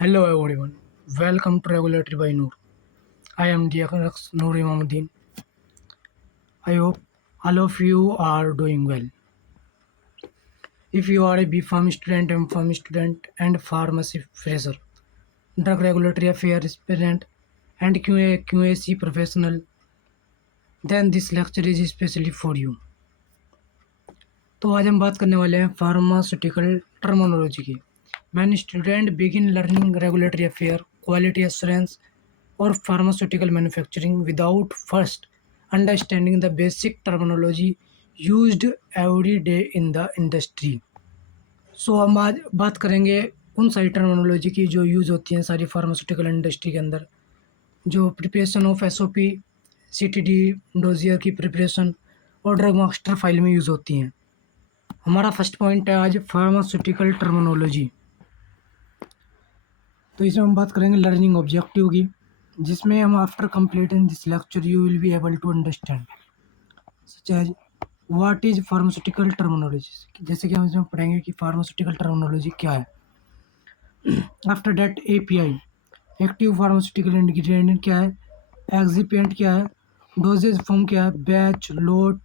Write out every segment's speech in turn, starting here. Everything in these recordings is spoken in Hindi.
Hello everyone, welcome to Regulatory by Noor. I am Diakanax Noor Imamuddin. I hope all of you are doing well. If you are a BPharm student, MPharm student, and pharmacy fresher, drug regulatory affairs aspirant, and QAC professional, then this lecture is especially for you. तो आज हम बात करने वाले हैं फार्मास्यूटिकल टर्मिनोलॉजी की. Many students begin learning regulatory affair, quality assurance, or pharmaceutical manufacturing without first understanding the basic terminology used every day in the industry. सो हम आज बात करेंगे उन सारी टर्मिनोलॉजी की जो यूज़ होती हैं सारी फार्मास्यूटिकल इंडस्ट्री के अंदर, जो preparation of SOP, CTD, dossier की प्रिपरेशन और ड्रग मास्टर फाइल में यूज़ होती हैं. हमारा फर्स्ट पॉइंट है आज फार्मास्यूटिकल टर्मिनोलॉजी. तो इसमें हम बात करेंगे लर्निंग ऑब्जेक्टिव की, जिसमें हम after completing this lecture you will be able to understand such as what is pharmaceutical terminology. जैसे कि हम इसमें पढ़ेंगे कि फार्मास्यूटिकल टर्मिनोलॉजी क्या है. After that API, active pharmaceutical ingredient क्या है, एक्सिपिएंट क्या है, डोजेज फॉर्म क्या है, batch, lot,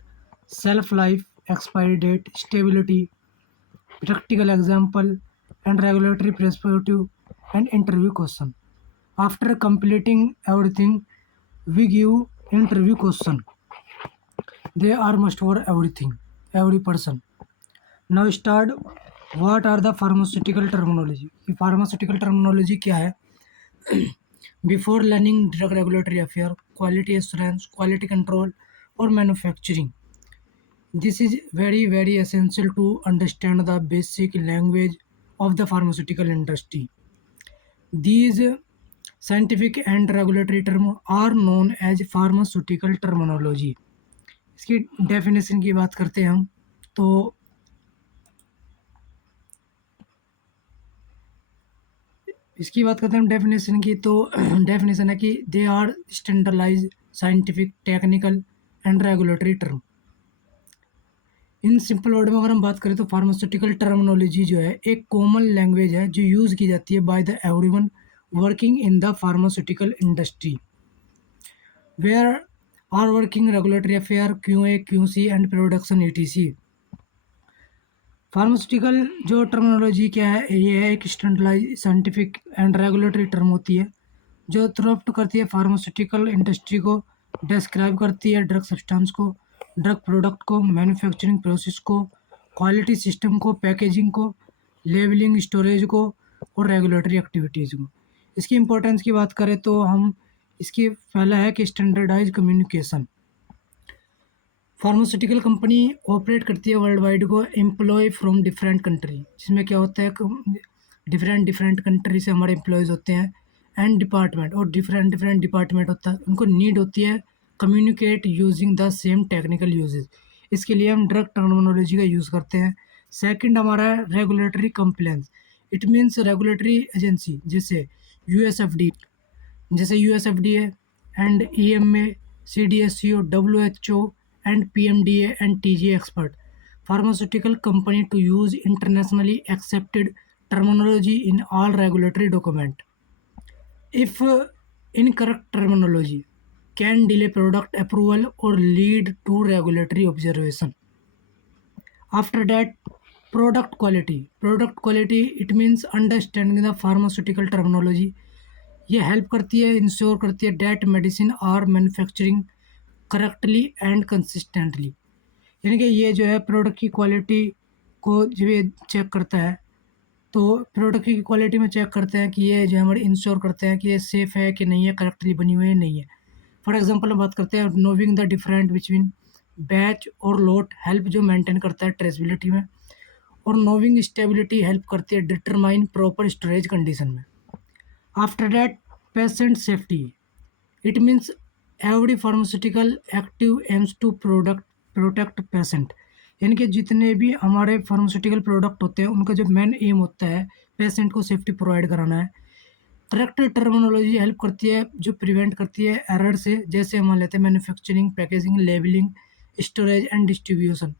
shelf life, expiry date, stability, practical example and regulatory perspective and interview question. After completing everything, we give interview question. They are must for everything, every person. Now start. What are the pharmaceutical terminology? ये pharmaceutical terminology क्या है? Before learning drug regulatory affair, quality assurance, quality control, or manufacturing, this is very essential to understand the basic language of the pharmaceutical industry. These scientific and regulatory terms are known as pharmaceutical terminology. इसकी डेफिनेशन की बात करते हैं हम, तो इसकी बात करते हैं हम डेफिनेशन की. तो डेफिनेशन है कि they are standardise scientific, technical and regulatory term. In simple word में अगर हम बात करें तो फार्मास्यूटिकल टर्मिनोलॉजी जो है एक कॉमन लैंग्वेज है जो यूज़ की जाती है by the everyone working in the pharmaceutical industry, where are working regulatory affair, QA, QC and production etc. Pharmaceutical जो टर्मिनोलॉजी क्या है, ये है एक standardise scientific and regulatory term होती है जो थ्रोअप करती है फार्मास्यूटिकल इंडस्ट्री को, डिस्क्राइब करती है ड्रग सब्सटेंस को, ड्रग प्रोडक्ट को, मैन्युफैक्चरिंग प्रोसेस को, क्वालिटी सिस्टम को, पैकेजिंग को, लेबलिंग, स्टोरेज को और रेगुलेटरी एक्टिविटीज़ को. इसकी इंपॉर्टेंस की बात करें तो हम इसकी पहला है कि standardise communication. Pharmaceutical company operate करती है वर्ल्ड वाइड को एम्प्लॉय फ्रॉम डिफरेंट कंट्री, जिसमें क्या होता है डिफरेंट कंट्री से हमारे एम्प्लॉयज़ होते हैं, एंड डिपार्टमेंट, और डिफरेंट डिपार्टमेंट होता है, उनको नीड होती है communicate using the same technical usages. इसके लिए हम ड्रग टर्मिनोलॉजी का यूज़ करते हैं. सेकंड हमारा है regulatory compliance. It means regulatory agency जैसे USFDA and EMA, CDSU, WHO and PMDA and TGA expert. Pharmaceutical company to use internationally accepted terminology in all regulatory document. If incorrect terminology can delay product approval or lead to regulatory observation. After that, product quality. Product quality it means understanding the pharmaceutical terminology. ये हेल्प करती है, इंश्योर करती है that medicine are manufacturing correctly and consistently. यानी कि ये जो है प्रोडक्ट की क्वालिटी को जब ये चेक करता है, तो प्रोडक्ट की क्वालिटी में चेक करते हैं कि ये जो हमारे इंश्योर करते हैं कि ये सेफ़ है कि नहीं है, करेक्टली बनी हुई है नहीं है. फॉर एग्जांपल हम बात करते हैं नोविंग द डिफरेंट बिटवीन बैच और लोट, हेल्प जो मेंटेन करता है ट्रेसबिलिटी में, और नोविंग स्टेबिलिटी हेल्प करती है डिटरमाइन प्रॉपर स्टोरेज कंडीशन में. After that, patient safety. It means every pharmaceutical active aims to protect patient. यानी कि जितने भी हमारे फार्मास्यूटिकल प्रोडक्ट होते हैं उनका जो मेन एम होता है पेशेंट को सेफ्टी प्रोवाइड कराना है. करेक्ट टर्मिनोलॉजी हेल्प करती है जो प्रिवेंट करती है एरर से, जैसे हम लेते हैं manufacturing, packaging, labelling, storage and distribution.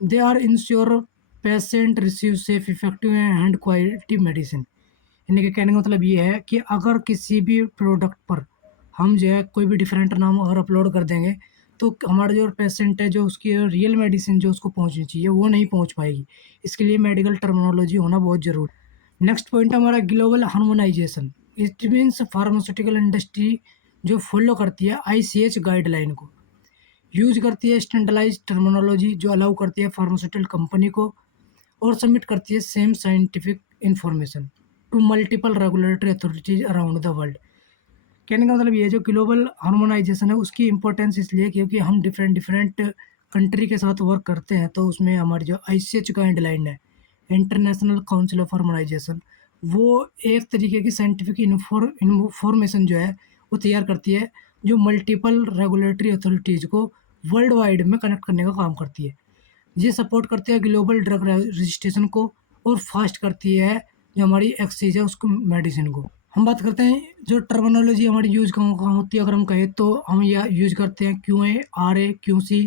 They are ensure patient receive safe, effective and quality medicine. यानी कि कहने का मतलब ये है कि अगर किसी भी प्रोडक्ट पर हम जो है कोई भी डिफरेंट नाम अगर अपलोड कर देंगे, तो हमारा जो पेशेंट है, जो उसकी रियल मेडिसिन जो उसको पहुँचनी चाहिए, वो नहीं पहुँच पाएगी। इसके लिए मेडिकल टर्मिनोलॉजी होना बहुत ज़रूरी है। नेक्स्ट पॉइंट है हमारा global harmonisation. It means pharmaceutical industry जो फॉलो करती है आईसीएच गाइडलाइन को, यूज़ करती है स्टैंडर्डाइज्ड टर्मिनोलॉजी जो अलाउ करती है फार्मास्यूटिकल कंपनी को, और सबमिट करती है same scientific information to multiple regulatory authorities around the world. कहने का मतलब ये है, जो ग्लोबल हार्मोनाइजेशन है उसकी इंपॉर्टेंस इसलिए क्योंकि हम डिफरेंट डिफरेंट कंट्री के साथ वर्क करते हैं, तो उसमें हमारी जो आईसीएच गाइडलाइन है, इंटरनेशनल काउंसिल ऑफ हार्मोनाइजेशन, वो एक तरीके की साइंटिफिक इंफॉर्मेशन जो है वो तैयार करती है, जो मल्टीपल रेगुलेटरी अथॉरिटीज़ को वर्ल्ड वाइड में कनेक्ट करने का काम करती है। ये सपोर्ट करती है ग्लोबल ड्रग रजिस्ट्रेशन को, और फास्ट करती है जो हमारी एक्सचेंज है उसको, मेडिसिन को। हम बात करते हैं जो टर्मिनोलॉजी हमारी यूज़ कहाँ कहाँ होती है, अगर हम कहें तो हम यह यूज़ करते हैं QA, RA, QC,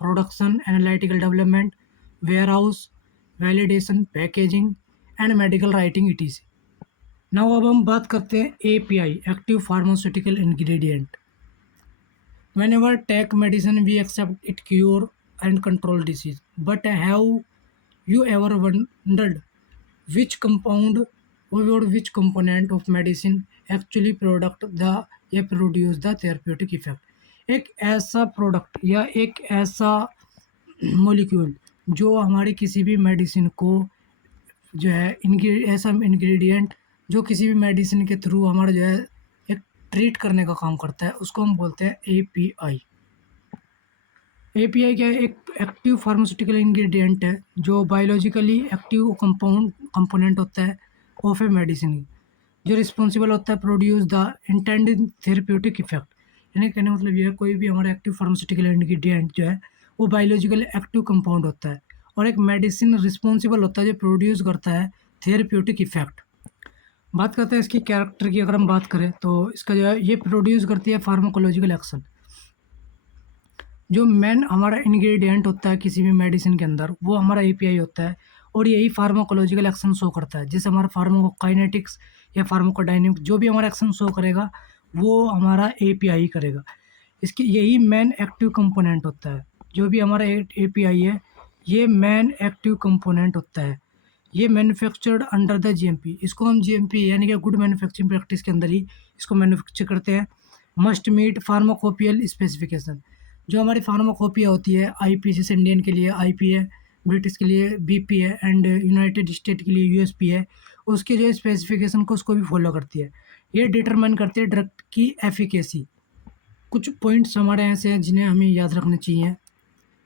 production, analytical development, warehouse, validation, packaging and medical writing etc. Now अब हम बात करते हैं API, active pharmaceutical ingredient. Whenever take medicine, we accept it cure and control disease. But have you ever wondered which compound or which component of medicine actually product the या produce the therapeutic effect? एक ऐसा प्रोडक्ट या एक ऐसा मॉलिक्यूल जो हमारी किसी भी मेडिसिन को जो है ऐसा इंग्रेडिएंट जो किसी भी मेडिसिन के थ्रू हमारा जो है एक ट्रीट करने का काम करता है, उसको हम बोलते हैं एपीआई। एपीआई क्या है? एक एक्टिव फार्मास्यूटिकल इंग्रेडिएंट है जो बायोलॉजिकली एक्टिव कंपोनेंट होता है ऑफ ए मेडिसिन, जो रिस्पॉन्सिबल होता है produce the intended therapeutic effect. यानी कहने का मतलब ये है, कोई भी हमारा एक्टिव फार्मास्यूटिकल इंग्रेडिएंट जो है वो बायोलॉजिकल एक्टिव कंपाउंड होता है, और एक मेडिसिन रिस्पॉन्सिबल होता है जो प्रोड्यूस करता है थेरेप्यूटिक इफेक्ट। बात करते हैं इसकी कैरेक्टर की, अगर हम बात करें तो इसका जो है ये प्रोड्यूस करती है फार्माकोलॉजिकल एक्शन। जो मेन हमारा इंग्रेडिएंट होता है किसी भी मेडिसिन के अंदर, वो हमारा एपीआई होता है, और यही फार्माकोलॉजिकल एक्शन शो करता है। जैसे हमारा फार्माकोकाइनेटिक्स या फार्माकोडायनेमिक्स जो भी हमारा एक्शन शो करेगा वो हमारा एपीआई करेगा। इसकी यही मेन एक्टिव कंपोनेंट होता है। जो भी हमारा एपीआई है ये मेन एक्टिव कंपोनेंट होता है। ये मैन्युफैक्चर्ड अंडर द जीएमपी, इसको हम जीएमपी यानी कि गुड मैन्युफैक्चरिंग प्रैक्टिस के अंदर ही इसको मैन्युफैक्चर करते हैं। मस्ट मीट फार्माकोपियल स्पेसिफिकेशन, जो हमारी फार्माकोपिया होती है, आईपी, जैसे इंडियन के लिए आईपी है, ब्रिटिश के लिए बीपी है, एंड यूनाइटेड स्टेट के लिए यूएसपी है, उसके जो स्पेसिफिकेशन को उसको भी फॉलो करती है। ये डिटरमाइन करती है ड्रग की एफिकेसी। कुछ पॉइंट्स हमारे ऐसे हैं जिन्हें हमें याद रखने चाहिए।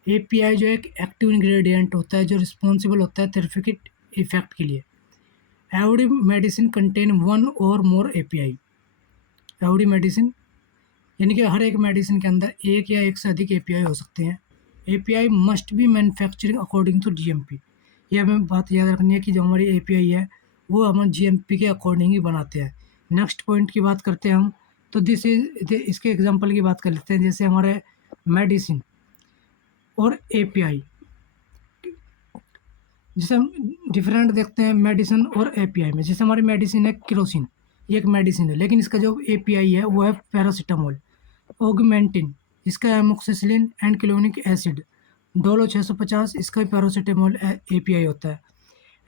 एपीआई जो एक एक्टिव इंग्रेडिएंट होता है जो रिस्पॉन्सिबल होता है थेरेप्यूटिक इफेक्ट के लिए। एवरी मेडिसिन कंटेन वन और मोर एपीआई। एवरी मेडिसिन यानी कि हर एक मेडिसिन के अंदर एक या एक से अधिक एपीआई हो सकते हैं। API must be manufacturing according to GMP. ये हमें बात याद रखनी है कि जो हमारी एपीआई है वो हम जीएमपी के अकॉर्डिंग ही बनाते हैं। नेक्स्ट पॉइंट की बात करते हैं हम, तो दिस इज इसके एग्जांपल की बात कर लेते हैं। जैसे हमारे मेडिसिन और एपीआई, जैसे हम डिफरेंट देखते हैं मेडिसिन और एपीआई में। जैसे हमारी मेडिसिन है केरोसिन, ये एक मेडिसिन है, लेकिन इसका जो एपीआई है वो है पैरासीटामोल। ऑगमेंटिन, इसका amoxicillin and clonic acid. Dolo 650, इसका भी पैरासीटामोल एपीआई होता है।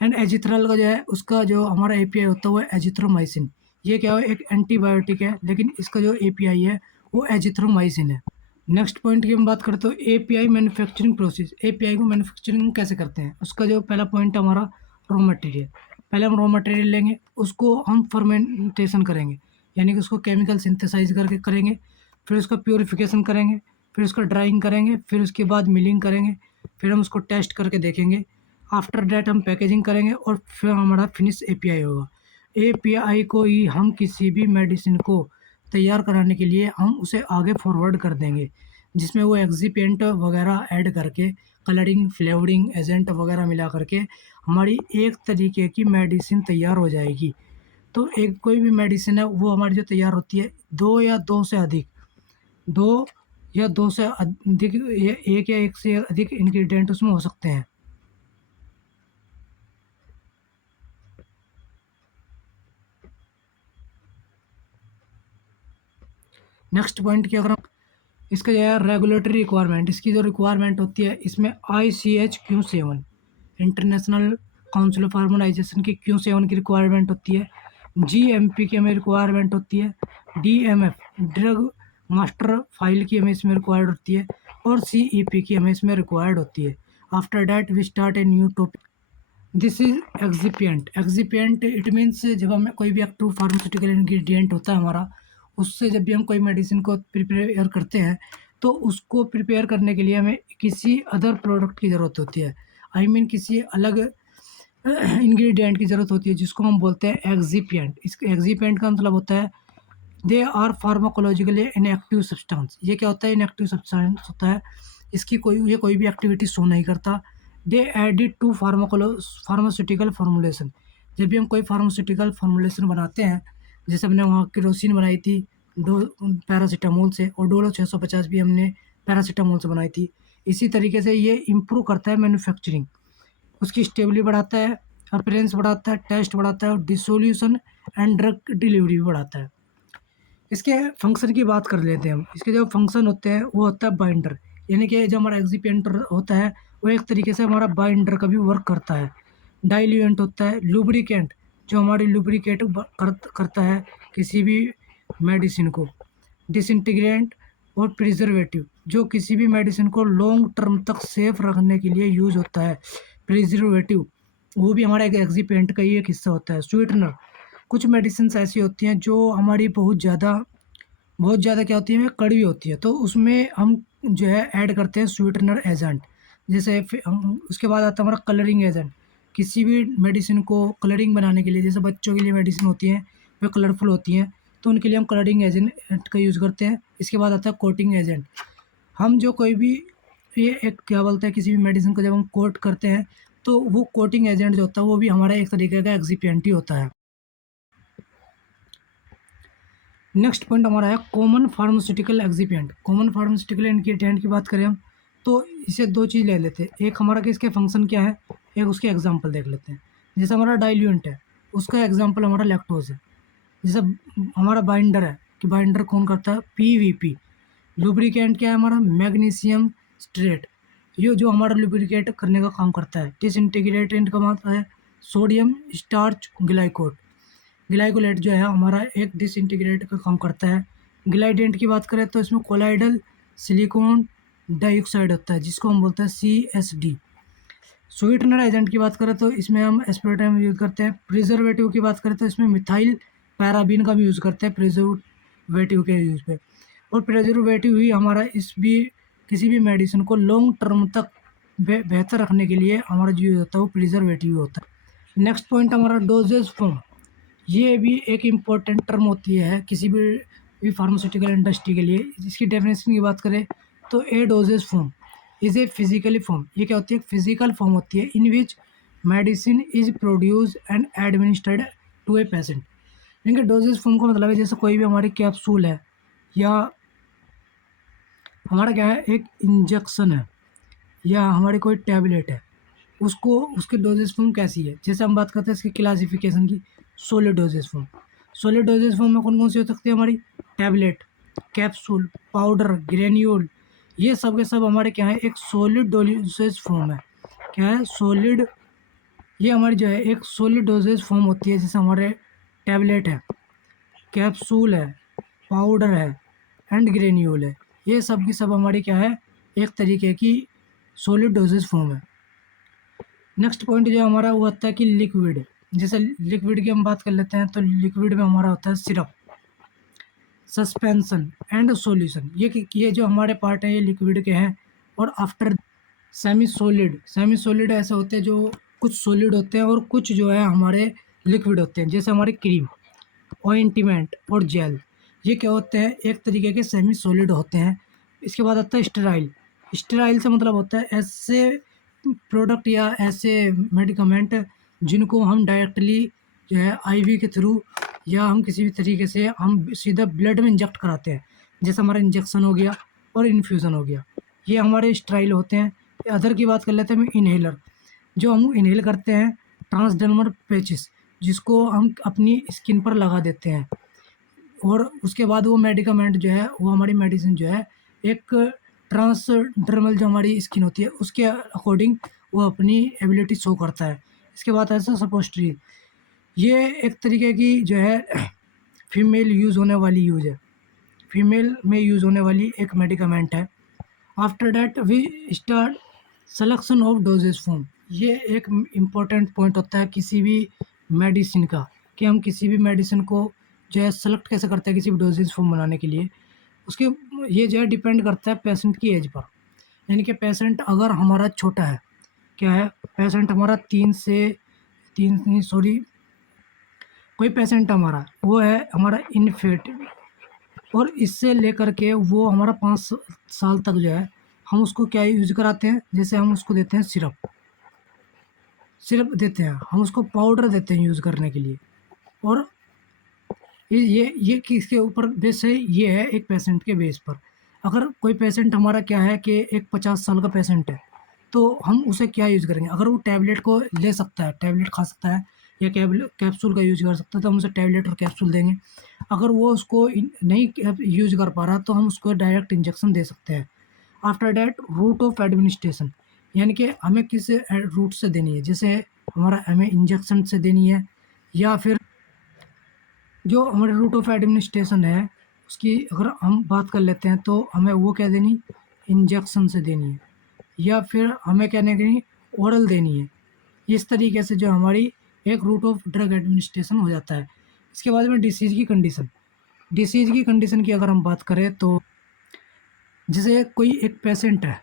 एंड एजिथ्रल का जो है उसका जो हमारा एपीआई होता है वो है एजिथ्रोमाइसिन। ये क्या है? एक एंटीबायोटिक है, लेकिन इसका जो एपीआई है वो एजिथ्रोमाइसिन है। नेक्स्ट पॉइंट की हम बात करें तो एपीआई मैन्युफैक्चरिंग प्रोसेस। एपीआई को मैन्युफैक्चरिंग कैसे करते हैं, उसका जो पहला पॉइंट है हमारा रॉ मटेरियल। पहले हम रॉ मटेरियल लेंगे, उसको हम फर्मेंटेशन करेंगे, यानी कि उसको केमिकल सिंथेसाइज करके करेंगे, फिर उसका प्योरीफिकेशन करेंगे, फिर उसका ड्राइंग करेंगे, फिर उसके बाद मिलिंग करेंगे, फिर हम उसको टेस्ट करके देखेंगे। आफ्टर डैट हम पैकेजिंग करेंगे और फिर हमारा फिनिश एपीआई होगा। एपीआई को ही हम किसी भी मेडिसिन को तैयार कराने के लिए हम उसे आगे फॉरवर्ड कर देंगे, जिसमें वो एक्सिपेंट वगैरह ऐड करके, कलरिंग, फ्लेवरिंग एजेंट वगैरह मिला करके हमारी एक तरीके की मेडिसिन तैयार हो जाएगी। तो एक कोई भी मेडिसिन है वो हमारी जो तैयार होती है, दो या दो से अधिक एक या एक से अधिक इंग्रेडिएंट उसमें हो सकते हैं। नेक्स्ट पॉइंट की अगर हम इसका जो है रेगुलेटरी रिक्वायरमेंट, इसकी जो रिक्वायरमेंट होती है इसमें ICH-Q7 international council of harmonisation की Q7 की रिक्वायरमेंट होती है। GMP की हमें रिक्वायरमेंट होती है। DMF ड्रग मास्टर फाइल की हमें इसमें रिक्वायर्ड होती है। और CEP की हमें इसमें रिक्वायर्ड होती है। After that we start a new topic. This is excipient. Excipient it means जब हम कोई भी एक्टिव फार्मास्यूटिकल इंग्रेडिएंट होता है हमारा, उससे जब भी हम कोई मेडिसिन को प्रिपेयर करते हैं तो उसको प्रिपेयर करने के लिए हमें किसी अदर प्रोडक्ट की ज़रूरत होती है। आई मीन किसी अलग इंग्रेडिएंट की ज़रूरत होती है जिसको हम बोलते हैं एक्सिपिएंट। इस एक्सिपिएंट का मतलब होता है they are pharmacologically inactive substance. ये क्या होता है? इनएक्टिव सब्सटेंस होता है, इसकी कोई भी एक्टिविटी शो नहीं करता। दे एडिड टू फार्मास्यूटिकल फार्मूलेशन। जब भी हम कोई फार्मास्यूटिकल फार्मूलेशन बनाते हैं, जैसे हमने वहाँ केरोसिन बनाई थी डो पैरासीटामोल से, और डोलो 650 भी हमने पैरासीटामोल से बनाई थी। इसी तरीके से ये इम्प्रूव करता है मैन्युफैक्चरिंग, उसकी स्टेबिलिटी बढ़ाता है, अपीयरेंस बढ़ाता है, टेस्ट बढ़ाता है, और डिसोल्यूशन एंड ड्रग डिलीवरी भी बढ़ाता है। इसके फंक्शन की बात कर लेते हैं हम। इसके जो फंक्शन होते हैं वो होता है बाइंडर, यानी कि जो हमारा एक्सिपिएंट होता है वो एक तरीके से हमारा बाइंडर का भी वर्क करता है। डाइल्यूएंट होता है लुब्रिकेंट, जो हमारी लुब्रिकेट करता है किसी भी मेडिसिन को। डिसइंटीग्रेंट और प्रिजर्वेटिव, जो किसी भी मेडिसिन को लॉन्ग टर्म तक सेफ रखने के लिए यूज़ होता है। प्रिजर्वेटिव वो भी हमारा एक एक्सिपिएंट का ही एक हिस्सा होता है। स्वीटनर, कुछ मेडिसिन्स ऐसी होती हैं जो हमारी बहुत ज़्यादा क्या होती है, कड़वी होती है, तो उसमें हम जो है ऐड करते हैं स्वीटनर एजेंट। जैसे हम उसके बाद आता है हमारा कलरिंग एजेंट। किसी भी मेडिसिन को कलरिंग बनाने के लिए, जैसे बच्चों के लिए मेडिसिन होती हैं वे कलरफुल होती हैं, तो उनके लिए हम कलरिंग एजेंट का यूज़ करते हैं। इसके बाद आता है कोटिंग एजेंट। हम जो कोई भी ये एक क्या बोलते हैं, किसी भी मेडिसिन को जब हम कोट करते हैं तो वो कोटिंग एजेंट जो होता है वो भी हमारा एक तरीके का एक्सिपिएंट ही होता है। नेक्स्ट पॉइंट हमारा है common pharmaceutical excipient. Common pharmaceutical ingredient की बात करें हम तो इसे दो चीज़ ले लेते हैं। एक हमारा कि इसके फंक्शन क्या है, एक उसके एग्जांपल देख लेते हैं। जैसे हमारा डाइल्यूएंट है, उसका एग्जांपल हमारा लैक्टोज है। जैसे हमारा बाइंडर है कि बाइंडर कौन करता है, PVP। लुब्रिकेंट क्या है हमारा, मैग्नीशियम स्ट्रेट, ये जो हमारा लुब्रिकेट करने का काम करता है। डिसइंटीग्रेटेंट का मतलब है सोडियम स्टार्च ग्लाइकोट। ग्लाइकोलेट जो है हमारा एक डिसइंटीग्रेट का काम करता है। ग्लाइडेंट की बात करें तो इसमें कोलाइडल सिलिकॉन डाइऑक्साइड होता है जिसको हम बोलते हैं CSD। स्वीटनर एजेंट की बात करें तो इसमें हम एस्पार्टम यूज़ करते हैं। प्रिजर्वेटिव की बात करें तो इसमें मिथाइल पैराबीन का भी यूज़ करते हैं प्रिजर्वेटिव के यूज़ पे। और प्रिजर्वेटिव ही हमारा किसी भी मेडिसिन को लॉन्ग टर्म तक बेहतर रखने के लिए हमारा जो यूज़ होता है वो प्रिजर्वेटिव होता है। नेक्स्ट पॉइंट हमारा डोजेज फॉर्म। ये भी एक इम्पोर्टेंट टर्म होती है किसी भी फार्मास्यूटिकल इंडस्ट्री के लिए। इसकी डेफिनेशन की बात करें तो a dosage form is a physically form. ये क्या होती है, फिजिकल फॉर्म होती है in which medicine is produce and administered to a patient. इनके डोजेज फॉर्म का मतलब है जैसे कोई भी हमारी कैप्सूल है या हमारा क्या है एक इंजेक्शन है या हमारी कोई टैबलेट है, उसको उसकी डोजेज फॉर्म कैसी है। जैसे हम बात करते हैं इसकी क्लासिफिकेशन की, solid doses form. Solid doses form में कौन कौन सी हो सकती है, हमारी टैबलेट, कैप्सूल, पाउडर, ग्रेन्यूल, ये सब के सब हमारे क्या है एक सॉलिड डोजेज फॉर्म है। क्या है, सॉलिड, ये हमारी जो है एक सॉलिड डोजेज फॉर्म होती है। जैसे हमारे टैबलेट है, कैप्सूल है, पाउडर है एंड ग्रेन्यूल है, ये सब की सब हमारी क्या है एक तरीके की सॉलिड डोजेज फॉर्म है। नेक्स्ट पॉइंट जो हमारा वो होता है कि लिक्विड। जैसे लिक्विड की हम बात कर लेते हैं तो लिक्विड में हमारा होता है सिरप, सस्पेंशन एंड सॉल्यूशन। ये जो हमारे पार्ट है ये लिक्विड के हैं। और after semi solid, semi solid ऐसे होते हैं जो कुछ सॉलिड होते हैं और कुछ जो है हमारे लिक्विड होते हैं। जैसे हमारी क्रीम, ऑइंटमेंट और जेल, ये क्या होते हैं एक तरीके के सेमी सॉलिड होते हैं। इसके बाद आता है स्टेराइल। स्टेराइल से मतलब होता है ऐसे प्रोडक्ट या ऐसे मेडिकामेंट जिनको हम डायरेक्टली जो है आईवी के थ्रू या हम किसी भी तरीके से हम सीधा ब्लड में इंजेक्ट कराते हैं। जैसे हमारा इंजेक्शन हो गया और इन्फ्यूज़न हो गया, ये हमारे स्टेराइल होते हैं। अदर की बात कर लेते हैं हम इन्हेलर, जो हम इन्हेल करते हैं, ट्रांसडर्मल पैचेस जिसको हम अपनी स्किन पर लगा देते हैं। और उसके बाद वो मेडिकामेंट जो है, वो हमारी मेडिसिन जो है, एक ट्रांसडर्मल जो हमारी स्किन होती है उसके अकॉर्डिंग वो अपनी एबिलिटी शो करता है। इसके बाद ऐसा सपोस्ट्री, ये एक तरीके की जो है फीमेल यूज़ होने वाली यूज़ है, फीमेल में यूज़ होने वाली एक मेडिकामेंट है। After that we start selection of dosage form. ये एक इम्पॉर्टेंट पॉइंट होता है किसी भी मेडिसिन का, कि हम किसी भी मेडिसिन को जो है सेलेक्ट कैसे करते हैं किसी भी डोजेज फॉर्म बनाने के लिए। उसके ये जो है डिपेंड करता है पेशेंट की एज पर। यानी कि पेशेंट अगर हमारा छोटा है, क्या है, पेशेंट हमारा 3 नहीं सॉरी, कोई पेशेंट हमारा वो है हमारा इनफेर्टिल, और इससे लेकर के वो हमारा 5 साल तक जो है हम उसको क्या यूज़ कराते हैं, जैसे हम उसको देते हैं सिरप, सिरप देते हैं, हम उसको पाउडर देते हैं यूज़ करने के लिए। और ये किसके ऊपर बेस है, ये है एक पेशेंट के बेस पर। अगर कोई पेशेंट हमारा क्या है कि एक 50 साल का पेशेंट है, तो हम उसे क्या यूज़ करेंगे, अगर वो टैबलेट को ले सकता है, टैबलेट खा सकता है या कैप्सूल का यूज़ कर सकता है, तो हम उसे टैबलेट और कैप्सूल देंगे। अगर वो उसको नहीं यूज़ कर पा रहा, तो हम उसको डायरेक्ट इंजेक्शन दे सकते हैं। After that route of administration, यानी कि हमें किस रूट से देनी है, जैसे हमारा हमें इंजेक्शन से देनी है, या फिर जो हमारे रूट ऑफ एडमिनिस्ट्रेशन है उसकी अगर हम बात कर लेते हैं, तो हमें वो क्या देनी, इंजेक्शन से देनी है, या फिर हमें क्या नहीं देनी, ओरल देनी है। इस तरीके से जो हमारी एक रूट ऑफ ड्रग एडमिनिस्ट्रेशन हो जाता है। इसके बाद में डिसीज़ की कंडीशन, डिसीज़ की कंडीशन की अगर हम बात करें, तो जैसे कोई एक पेशेंट है,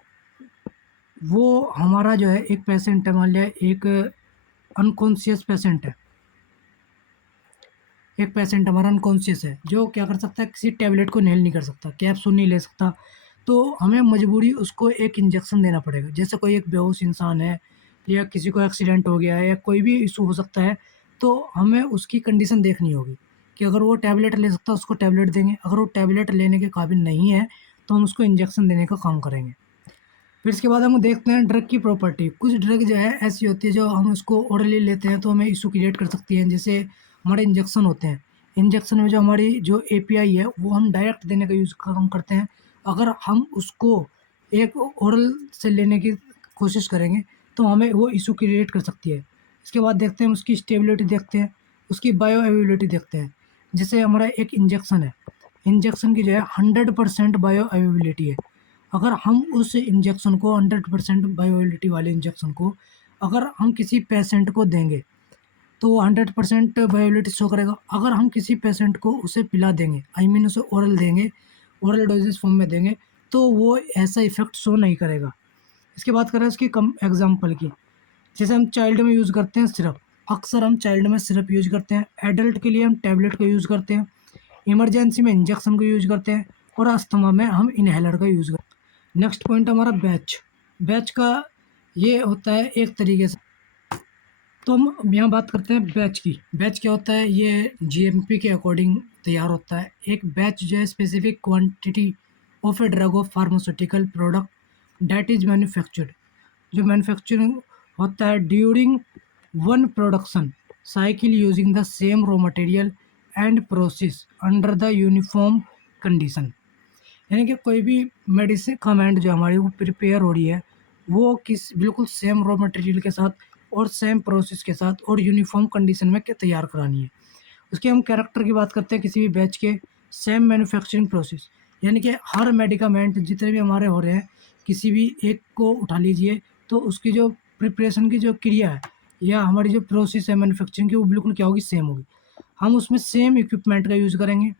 वो हमारा जो है एक पेशेंट है, मान लिया एक अनकॉन्शियस पेशेंट है, एक पेशेंट हमारा अनकॉन्शियस है, जो क्या कर सकता है, किसी टैबलेट को इनहेल नहीं कर सकता, कैप्सूल नहीं ले सकता, तो हमें मजबूरी उसको एक इंजेक्शन देना पड़ेगा। जैसे कोई एक बेहोश इंसान है, या किसी को एक्सीडेंट हो गया है, या कोई भी इशू हो सकता है, तो हमें उसकी कंडीशन देखनी होगी कि अगर वो टैबलेट ले सकता है उसको टैबलेट देंगे, अगर वो टैबलेट लेने के काबिल नहीं है तो हम उसको इंजेक्शन देने का काम करेंगे। फिर इसके बाद हम देखते हैं ड्रग की प्रॉपर्टी। कुछ ड्रग जो है ऐसी होती है, जो हम उसको ओरली लेते हैं तो हमें इशू क्रिएट कर सकती है। जैसे हमारे इंजेक्शन होते हैं, इंजेक्शन में जो हमारी जो एपीआई है वो हम डायरेक्ट देने का यूज़ काम करते हैं। अगर हम उसको एक ओरल से लेने की कोशिश करेंगे तो हमें वो इशू क्रिएट कर सकती है। इसके बाद देखते हैं उसकी स्टेबिलिटी, देखते हैं उसकी बायो अवेलेबिलिटी, देखते हैं। जैसे हमारा एक इंजेक्शन है, इंजेक्शन की जो है 100% बायो अवेलेबिलिटी है। अगर हम उस इंजेक्शन को 100% बायोएबिलिटी वाले इंजेक्शन को अगर हम किसी पेशेंट को देंगे, तो वो 100% बायोएबिलिटी शो करेगा। अगर हम किसी पेशेंट को उसे पिला देंगे, आई मीन उसे ओरल देंगे, ओरल डोजेज फॉर्म में देंगे, तो वो ऐसा इफेक्ट शो नहीं करेगा। इसके बाद करें इसकी कम एग्जाम्पल की, जैसे हम चाइल्ड में यूज़ करते हैं सिरप, अक्सर हम चाइल्ड में सिरप यूज़ करते हैं। एडल्ट के लिए हम टैबलेट का यूज़ करते हैं। इमरजेंसी में इंजेक्शन का यूज़ करते हैं, और अस्थमा में हम इनहेलर का यूज़ करते हैं। नेक्स्ट पॉइंट हमारा बैच, बैच का ये होता है एक तरीके से, तो हम यहाँ बात करते हैं बैच की। बैच क्या होता है, ये जीएमपी के अकॉर्डिंग तैयार होता है। एक बैच जो है specific quantity of a drug of pharmaceutical product that is manufactured, जो मैन्युफैक्चरिंग होता है during one production cycle using the same raw material and process under the uniform condition. यानी कि कोई भी मेडिसिन कमेंट जो हमारी वो प्रिपेयर हो रही है, वो किस बिल्कुल सेम रॉ मटेरियल के साथ और सेम प्रोसेस के साथ और यूनिफॉर्म कंडीशन में तैयार करानी है। उसके हम कैरेक्टर की बात करते हैं किसी भी बैच के, सेम मैन्युफैक्चरिंग प्रोसेस, यानी कि हर मेडिकामेंट जितने भी हमारे हो रहे हैं, किसी भी एक को उठा लीजिए, तो उसकी जो प्रिपरेशन की जो क्रिया है या हमारी जो प्रोसेस है मैन्युफैक्चरिंग की, वो बिल्कुल क्या होगी, सेम होगी। हम उसमें सेम इक्विपमेंट का यूज़ करेंगे,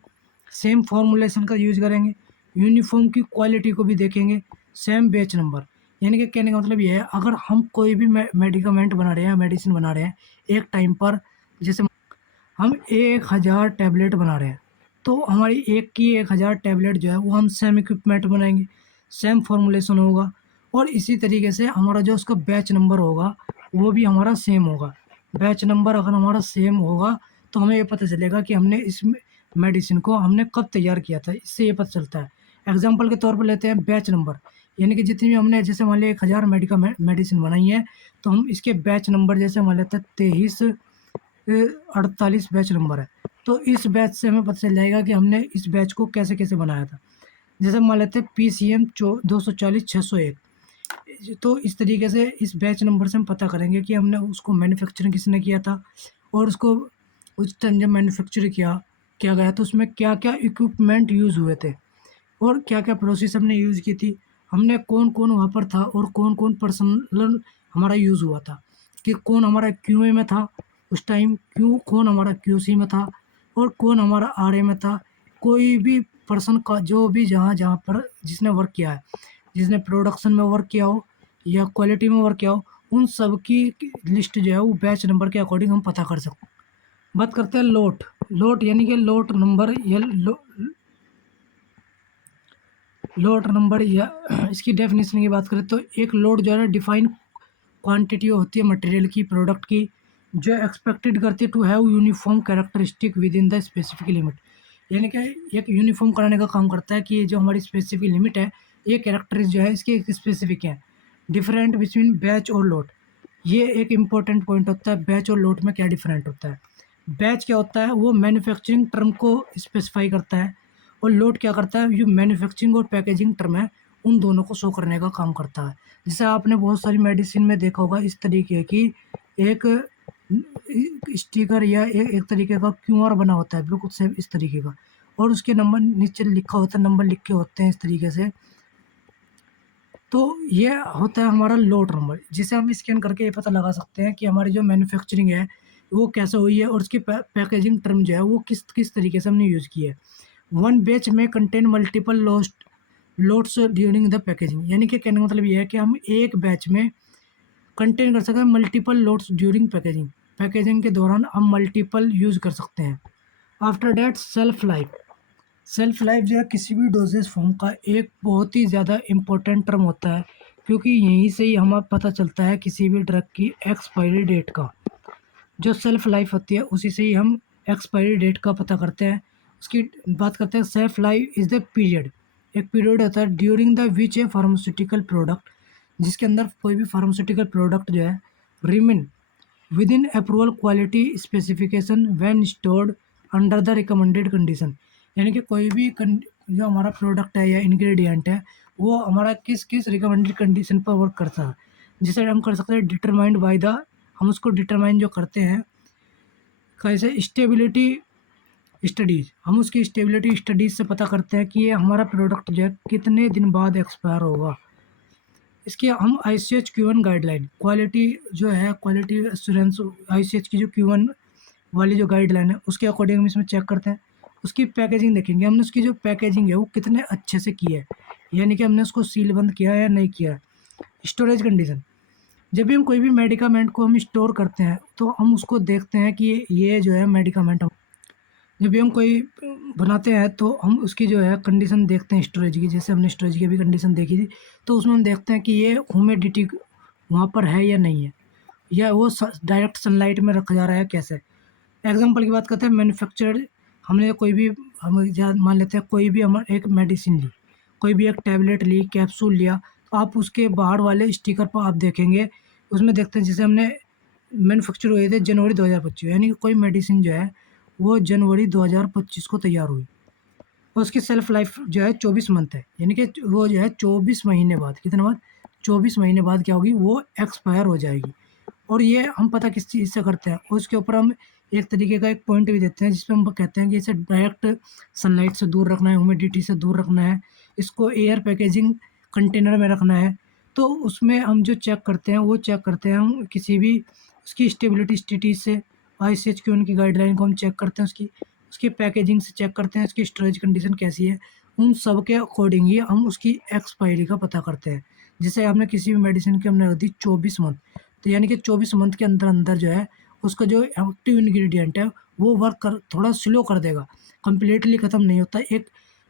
सेम फॉर्मूलेशन का यूज़ करेंगे, यूनिफ़ॉर्म की क्वालिटी को भी देखेंगे, सेम बैच नंबर। यानी कि कहने का मतलब ये है, अगर हम कोई भी मेडिकामेंट बना रहे हैं, मेडिसिन बना रहे हैं एक टाइम पर, जैसे हम 1000 टैबलेट बना रहे हैं, तो हमारी एक की 1000 टैबलेट जो है वो हम सेम इक्विपमेंट बनाएंगे, सेम फॉर्मूलेशन होगा, और इसी तरीके से हमारा जो उसका बैच नंबर होगा वो भी हमारा सेम होगा। बैच नंबर अगर हमारा सेम होगा, तो हमें ये पता चलेगा कि हमने इस मेडिसिन को हमने कब तैयार किया था, इससे ये पता चलता है। एग्जाम्पल के तौर पर लेते हैं बैच नंबर, यानी कि जितनी भी हमने, जैसे मान लिया 1000 मेडिसिन बनाई है, तो हम इसके बैच नंबर जैसे मान लेते हैं 23 48 बैच नंबर है, तो इस बैच से हमें पता चल जाएगा कि हमने इस बैच को कैसे-कैसे बनाया था। जैसे मान लेते हैं पीसीएम चौ 240-601, तो इस तरीके से इस बैच नंबर से हम पता करेंगे कि हमने उसको मैन्युफैक्चरिंग किसने किया था और उसको उस टाइम जब मैन्युफैक्चर किया गया तो उसमें क्या-क्या इक्विपमेंट यूज़ हुए थे और क्या-क्या प्रोसेस हमने यूज़ की थी। हमने कौन-कौन वहाँ पर था और कौन-कौन पर्सनल हमारा यूज़ हुआ था, कि कौन हमारा क्यूए में था उस टाइम, कौन हमारा क्यूसी में था और कौन हमारा आरए में था। कोई भी पर्सन का जो भी जहाँ-जहाँ पर जिसने वर्क किया है, जिसने प्रोडक्शन में वर्क किया हो या क्वालिटी में वर्क किया हो, उन सब की लिस्ट जो है वो बैच नंबर के अकॉर्डिंग हम पता कर सकते हैं। बात करते हैं लोट। लोट यानी कि लोट नंबर या लोट नंबर या इसकी डेफिनेशन की बात करें तो एक लोड जो है ना डिफाइन क्वांटिटी होती है मटेरियल की, प्रोडक्ट की, जो एक्सपेक्टेड करती है to have uniform characteristic within the specific limit. यानी कि एक यूनिफॉर्म कराने का काम करता है कि ये जो हमारी स्पेसिफिक लिमिट है, ये कैरेक्टरिस जो है इसकी एक स्पेसिफिक है। डिफरेंट बिटवीन बैच और लोट, ये एक इम्पोर्टेंट पॉइंट होता है। बैच और लोट में क्या डिफरेंट होता है? बैच क्या होता है, वो मैन्युफैक्चरिंग टर्म को स्पेसिफाई करता है और लोड क्या करता है, जो मैन्युफैक्चरिंग और पैकेजिंग टर्म है उन दोनों को शो करने का काम करता है। जैसे आपने बहुत सारी मेडिसिन में देखा होगा इस तरीके की एक स्टिकर या एक तरीके का क्यूआर बना होता है, बिल्कुल सेम इस तरीके का, और उसके नंबर नीचे लिखा होता है, नंबर लिखे होते हैं इस तरीके से। तो ये होता है हमारा लोड नंबर, जिसे हम स्कैन करके ये पता लगा सकते हैं कि हमारी जो मैन्युफैक्चरिंग है वो कैसे हुई है और उसकी पैकेजिंग टर्म जो है वो किस किस तरीके से हमने यूज़ की है। वन बैच में contain multiple loads during the packaging, यानी कि कहने का मतलब ये है कि हम एक बैच में कंटेन कर सकते हैं multiple loads during packaging. Packaging के दौरान हम मल्टीपल यूज़ कर सकते हैं। आफ्टर दैट सेल्फ लाइफ जो है किसी भी डोजेज फॉर्म का एक बहुत ही ज़्यादा इम्पोर्टेंट टर्म होता है, क्योंकि यहीं से ही हमें पता चलता है किसी भी ड्रग की एक्सपायरी डेट का। जो सेल्फ लाइफ होती है उसी से ही हम एक्सपायरी डेट का पता करते हैं। उसकी बात करते हैं, self life is the period, एक पीरियड होता है during the which A pharmaceutical product, जिसके अंदर कोई भी फार्मास्यूटिकल प्रोडक्ट जो है remain with in approval quality specification when stored under the recommended condition. यानी कि कोई भी जो हमारा प्रोडक्ट है या इंग्रेडिएंट है वो हमारा किस किस रिकमेंडेड कंडीशन पर वर्क करता है, जिसे हम कर सकते हैं डिटरमाइंड बाय द, हम उसको डिटरमाइन जो करते हैं कैसे, स्टेबिलिटी स्टडीज़, हम उसकी स्टेबिलिटी स्टडीज़ से पता करते हैं कि ये हमारा प्रोडक्ट जो है कितने दिन बाद एक्सपायर होगा। इसके हम आईसीएच क्यू1 गाइडलाइन, क्वालिटी जो है क्वालिटी एश्योरेंस आईसीएच की जो क्यू1 वाली जो गाइडलाइन है उसके अकॉर्डिंग हम इसमें चेक करते हैं। उसकी पैकेजिंग देखेंगे, हमने उसकी जो पैकेजिंग है वो कितने अच्छे से की है, यानी कि हमने उसको सील बंद किया है या नहीं किया है। स्टोरेज कंडीशन, जब भी हम कोई भी मेडिकामेंट को हम स्टोर करते हैं तो हम उसको देखते हैं कि ये जो है मेडिकामेंट, जब भी हम कोई बनाते हैं तो हम उसकी जो है कंडीशन देखते हैं स्टोरेज की। जैसे हमने स्टोरेज की भी कंडीशन देखी थी, तो उसमें हम देखते हैं कि ये ह्यूमिडिटी वहाँ पर है या नहीं है, या वो डायरेक्ट सनलाइट में रखा जा रहा है कैसे। एग्जांपल की बात करते हैं, मैन्युफैक्चरर, हमने कोई भी हम मान लेते हैं कोई भी हम एक मेडिसिन ली, कोई भी एक टैबलेट ली, कैप्सूल लिया, तो आप उसके बाहर वाले स्टिकर पर आप देखेंगे, उसमें देखते हैं जैसे हमने मैन्युफैक्चर हुए थे जनवरी 2025, यानी कि कोई मेडिसिन जो है वो जनवरी 2025 को तैयार हुई और उसकी सेल्फ लाइफ जो है 24 मंथ है, यानी कि वो जो है 24 महीने बाद, कितने बाद, 24 महीने बाद क्या होगी, वो एक्सपायर हो जाएगी। और ये हम पता किस चीज़ से करते हैं, और उसके ऊपर हम एक तरीके का एक पॉइंट भी देते हैं जिसमें हम कहते हैं कि इसे डायरेक्ट सनलाइट से दूर रखना है, ह्यूमिडिटी से दूर रखना है, इसको एयर पैकेजिंग कंटेनर में रखना है। तो उसमें हम जो चेक करते हैं वो चेक करते हैं हम किसी भी उसकी स्टेबिलिटी स्टेटिस से, आईसीएचक्यू की गाइडलाइन को हम चेक करते हैं, उसकी उसकी पैकेजिंग से चेक करते हैं, उसकी स्टोरेज कंडीशन कैसी है, उन सब के अकॉर्डिंग ही हम उसकी एक्सपायरी का पता करते हैं। जैसे हमने किसी भी मेडिसिन की हमने रख दी 24 मंथ, तो यानी कि 24 मंथ के अंदर अंदर जो है उसका जो एक्टिव इंग्रेडिएंट है वो वर्क कर थोड़ा स्लो कर देगा, कंप्लीटली ख़त्म नहीं होता, एक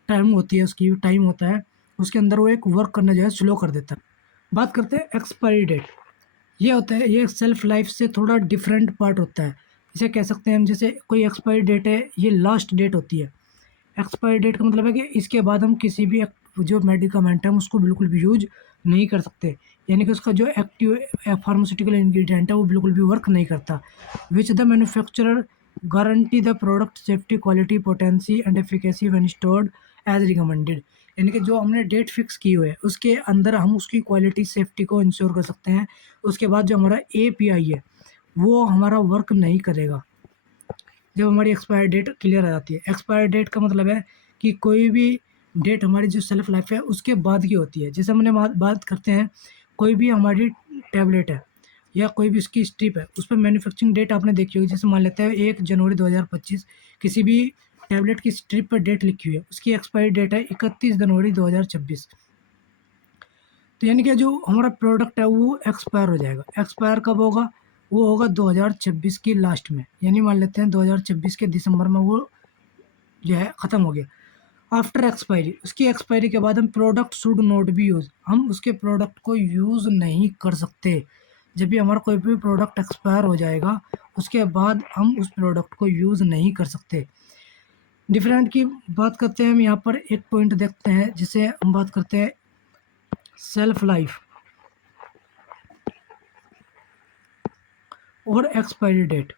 टाइम होती है उसकी, टाइम होता है उसके अंदर वो एक वर्क करना जो है स्लो कर देता है। बात करते हैं एक्सपायरी डेट, ये होता है, ये सेल्फ लाइफ से थोड़ा डिफरेंट पार्ट होता है। इसे कह सकते हैं हम, जैसे कोई एक्सपायरी डेट है, ये लास्ट डेट होती है। एक्सपायरी डेट का मतलब है कि इसके बाद हम किसी भी जो मेडिकामेंट है हम उसको बिल्कुल भी यूज नहीं कर सकते, यानी कि उसका जो एक्टिव फार्मास्यूटिकल इंग्रेडिएंट है वो बिल्कुल भी वर्क नहीं करता, which the manufacturer guarantee the product safety quality potency and efficacy when stored as recommended. यानी कि जो हमने डेट फिक्स की हुई है उसके अंदर हम उसकी क्वालिटी सेफ्टी को इंश्योर कर सकते हैं। उसके बाद जो हमारा एपीआई है वो हमारा वर्क नहीं करेगा जब हमारी एक्सपायर डेट क्लियर आ जाती है। एक्सपायर डेट का मतलब है कि कोई भी डेट हमारी जो सेल्फ लाइफ है उसके बाद की होती है। जैसे हमने बात करते हैं, कोई भी हमारी टैबलेट है या कोई भी उसकी स्ट्रिप है, उस पर मैन्युफैक्चरिंग डेट आपने देखी होगी। जैसे मान लेते हैं 1 जनवरी 2025, किसी भी टैबलेट की स्ट्रिप पर डेट लिखी हुई है, उसकी एक्सपायरी डेट है 31 जनवरी 2026। तो यानी कि जो हमारा प्रोडक्ट है वो एक्सपायर हो जाएगा। एक्सपायर कब होगा? वो होगा 2026 की लास्ट में, यानी मान लेते हैं 2026 के दिसंबर में वो जो है ख़त्म हो गया। आफ्टर एक्सपायरी, उसकी एक्सपायरी के बाद हम product should not be use, हम उसके प्रोडक्ट को यूज़ नहीं कर सकते। जब भी हमारा कोई भी प्रोडक्ट एक्सपायर हो जाएगा उसके बाद हम उस प्रोडक्ट को यूज़ नहीं कर सकते। डिफरेंट की बात करते हैं हम यहाँ पर एक पॉइंट देखते हैं जिसे हम बात करते हैं सेल्फ लाइफ और एक्सपायरी डेट।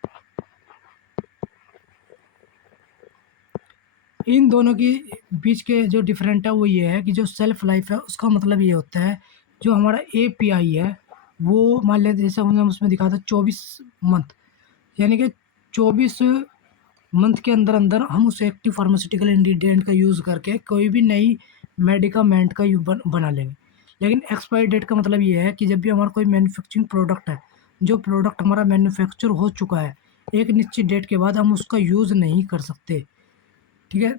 इन दोनों की बीच के जो डिफरेंट है वो ये है कि जो सेल्फ लाइफ है उसका मतलब ये होता है जो हमारा एपीआई है वो मान लेते जैसे हमने उसमें दिखा था 24 मंथ, यानी कि 24 मंथ के अंदर अंदर हम उस एक्टिव फार्मास्यूटिकल इंग्रेडिएंट का यूज़ करके कोई भी नई मेडिकामेंट का बना लेंगे। लेकिन एक्सपायरी डेट का मतलब ये है कि जब भी हमारा कोई मैन्युफैक्चरिंग प्रोडक्ट है, जो प्रोडक्ट हमारा मैन्युफैक्चर हो चुका है, एक निश्चित डेट के बाद हम उसका यूज़ नहीं कर सकते। ठीक है।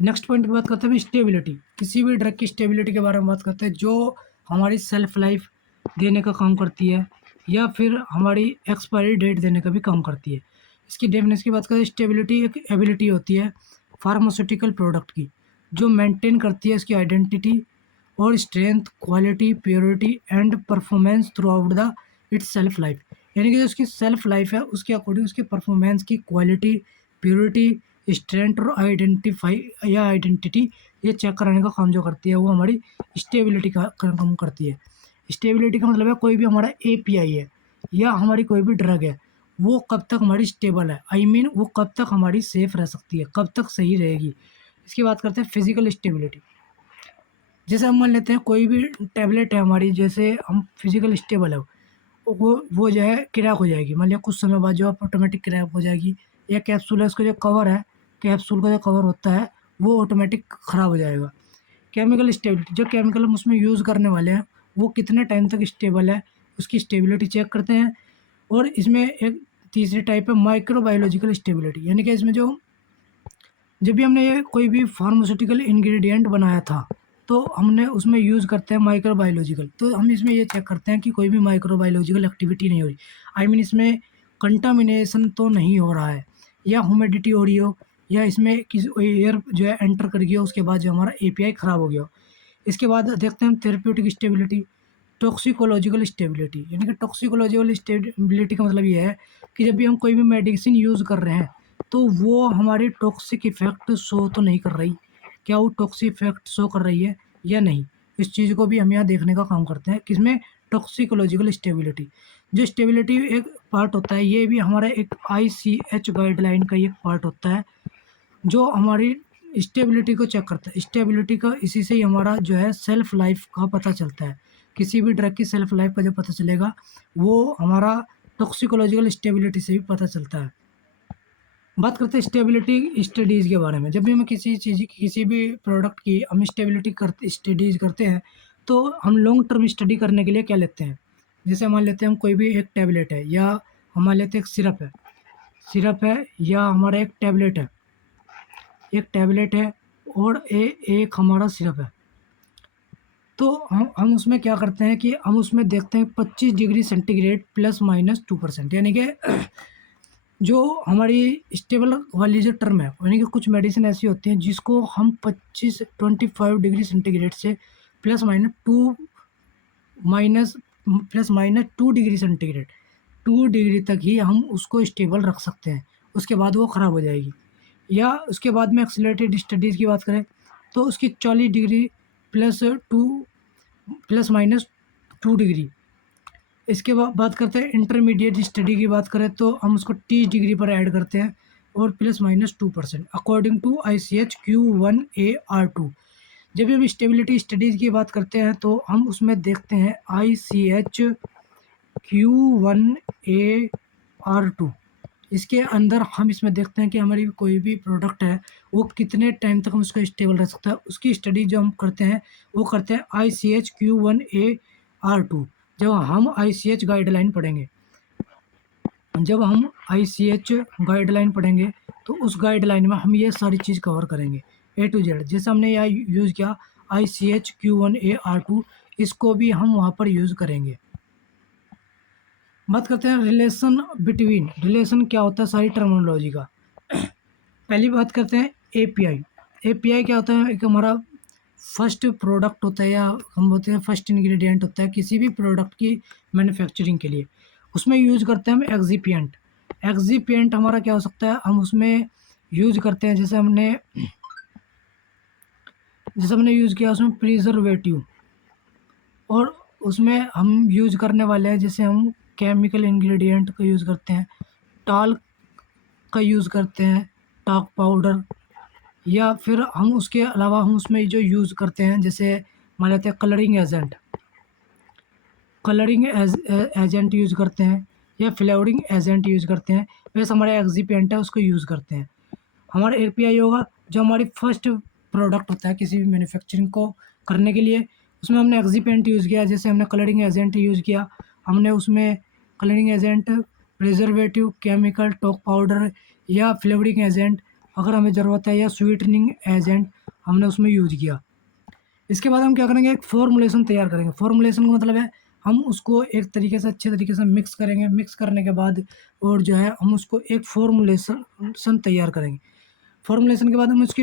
नेक्स्ट पॉइंट की बात करते हैं स्टेबिलिटी। किसी भी ड्रग की स्टेबिलिटी के बारे में बात करते हैं जो हमारी सेल्फ लाइफ देने का काम करती है या फिर हमारी एक्सपायरी डेट देने का भी काम करती है। इसकी डेफिनेशन की बात करें, स्टेबिलिटी एक एबिलिटी होती है फार्मास्यूटिकल प्रोडक्ट की जो मेंटेन करती है इसकी आइडेंटिटी और strength, quality, purity and performance through out the it's self life. यानी कि जो उसकी सेल्फ लाइफ है उसके अकॉर्डिंग उसकी परफॉर्मेंस की क्वालिटी, प्योरिटी, स्ट्रेंथ और आइडेंटिफाई या आइडेंटिटी ये चेक कराने का काम जो करती है वो हमारी स्टेबिलिटी का काम करती है। स्टेबिलिटी का मतलब है कोई भी हमारा एपीआई है या हमारी कोई भी ड्रग है वो कब तक हमारी स्टेबल है, आई मीन वो कब तक हमारी सेफ रह सकती है, कब तक सही रहेगी। इसकी बात करते हैं फिजिकल स्टेबिलिटी। जैसे हम मान लेते हैं कोई भी टैबलेट है हमारी, जैसे हम फिजिकल स्टेबल है वो जो है क्रैक हो जाएगी, मान लिया कुछ समय बाद जो ऑटोमेटिक क्रैक हो जाएगी। या कैप्सूल है उसका जो कवर है, कैप्सूल का जो कवर होता है वो ऑटोमेटिक ख़राब हो जाएगा। केमिकल स्टेबिलिटी, जो केमिकल हम उसमें यूज़ करने वाले हैं वो कितने टाइम तक स्टेबल है उसकी स्टेबिलिटी चेक करते हैं। और इसमें एक तीसरी टाइप है माइक्रोबायोलॉजिकल स्टेबिलिटी, यानी कि इसमें जो जब भी हमने ये कोई भी फार्मास्यूटिकल इंग्रेडिएंट बनाया था तो हमने उसमें यूज़ करते हैं माइक्रोबायोलॉजिकल, तो हम इसमें ये चेक करते हैं कि कोई भी माइक्रोबायोलॉजिकल एक्टिविटी नहीं हो रही, आई मीन इसमें कंटामिनेशन तो नहीं हो रहा है या ह्यूमिडिटी हो रही हो या इसमें किसी एयर जो है एंटर कर गया उसके बाद जो हमारा एपीआई ख़राब हो गया हो। इसके बाद देखते हैं हम थेरेप्यूटिक स्टेबिलिटी, टॉक्सिकोलॉजिकल स्टेबिलिटी। यानी कि टॉक्सिकोलॉजिकल स्टेबिलिटी का मतलब ये है कि जब भी हम कोई भी मेडिसिन यूज़ कर रहे हैं तो वो हमारी टॉक्सिक इफ़ेक्ट शो तो नहीं कर रही, क्या वो टॉक्सिक इफ़ेक्ट शो कर रही है या नहीं। इस चीज़ को भी हम यहाँ देखने का काम करते हैं किसमें, टॉक्सिकोलॉजिकल स्टेबिलिटी। जो स्टेबिलिटी एक पार्ट होता है ये भी हमारा एक आईसीएच गाइडलाइन का एक पार्ट होता है जो हमारी स्टेबिलिटी को चेक करता है। स्टेबिलिटी का इसी से ही हमारा जो है सेल्फ लाइफ का पता चलता है। किसी भी ड्रग की सेल्फ लाइफ का जो पता चलेगा वो हमारा टॉक्सिकोलॉजिकल स्टेबिलिटी से भी पता चलता है। बात करते हैं स्टेबिलिटी स्टडीज़ के बारे में। जब भी हमें किसी चीज़ की किसी भी प्रोडक्ट की हम स्टेबिलिटी करते स्टडीज़ करते हैं तो हम लॉन्ग टर्म स्टडी करने के लिए क्या लेते हैं। जैसे मान लेते हैं हम कोई भी एक टैबलेट है या हम मान लेते हैं एक सिरप है या हमारा एक टैबलेट है और एक हमारा सिरप है। तो हम उसमें क्या करते हैं कि हम उसमें देखते हैं 25 डिग्री सेंटीग्रेड ±2%, यानी कि जो हमारी स्टेबल वाली जो टर्म है, यानी कि कुछ मेडिसिन ऐसी होती हैं जिसको हम 25-25 डिग्री सेंटीग्रेड से माइनस +-2 डिग्री सेंटीग्रेड 2 डिग्री तक ही हम उसको स्टेबल रख सकते हैं, उसके बाद वो ख़राब हो जाएगी। या उसके बाद में एक्सेलरेटेड स्टडीज़ की बात करें तो उसकी 40 डिग्री +2 ±2 डिग्री इसके बाद बात करते हैं इंटरमीडिएट स्टडी की। बात करें तो हम उसको 30 डिग्री पर ऐड करते हैं और +-2% according to ICH Q1A R2। जब भी हम स्टेबिलिटी स्टडीज़ की बात करते हैं तो हम उसमें देखते हैं ICH Q1A R2। इसके अंदर हम इसमें देखते हैं कि हमारी कोई भी प्रोडक्ट है वो कितने टाइम तक हम उसका स्टेबल रह सकता है। उसकी स्टडी जो हम करते हैं वो करते हैं ICH Q1A R2। जब हम ICH गाइडलाइन पढ़ेंगे, जब हम ICH गाइडलाइन पढ़ेंगे तो उस गाइडलाइन में हम ये सारी चीज़ कवर करेंगे A to Z। जैसे हमने यहाँ यूज़ किया ICH Q1A R2, इसको भी हम वहाँ पर यूज़ करेंगे। बात करते हैं रिलेशन बिटवीन। रिलेशन क्या होता है, सारी टर्मिनोलॉजी का। पहली बात करते हैं एपीआई। एपीआई क्या होता है, एक हमारा फर्स्ट प्रोडक्ट होता है या हम बोलते हैं फर्स्ट इंग्रेडिएंट होता है किसी भी प्रोडक्ट की मैन्युफैक्चरिंग के लिए। उसमें यूज़ करते हैं हम एक्जीपिएंट। एक्जीपिएंट हमारा क्या हो सकता है, हम उसमें यूज़ करते हैं जैसे हमने यूज़ किया उसमें प्रिजर्वेटिव। और उसमें हम यूज़ करने वाले हैं, जैसे हम केमिकल इंग्रेडिएंट का यूज़ करते हैं, टाल्क का यूज़ करते हैं, टाल्क पाउडर। या फिर हम उसके अलावा हम उसमें जो यूज़ करते हैं, जैसे मान लेते हैं कलरिंग एजेंट यूज़ करते हैं या फ्लेवरिंग एजेंट यूज़ करते हैं। वैसे हमारा एक्जीपेंट है उसको यूज़ करते हैं। हमारा एपीआई होगा जो हमारी फर्स्ट प्रोडक्ट होता है किसी भी मैन्युफैक्चरिंग को करने के लिए, उसमें हमने एक्जीपेंट यूज़ किया, जैसे हमने कलरिंग एजेंट यूज़ किया, हमने उसमें colouring agent, preservative, chemical, talk powder या फ्लेवरिंग एजेंट अगर हमें ज़रूरत है, या स्वीटनिंग एजेंट हमने उसमें यूज़ किया। इसके बाद हम क्या करेंगे, एक फॉर्मुलेशन तैयार करेंगे। फॉर्मुलेशन का मतलब है हम उसको एक तरीके से अच्छे तरीके से मिक्स करेंगे। मिक्स करने के बाद और जो है हम उसको एक फॉर्मुलेशन तैयार करेंगे। फॉर्मुलेशन के बाद हम उसको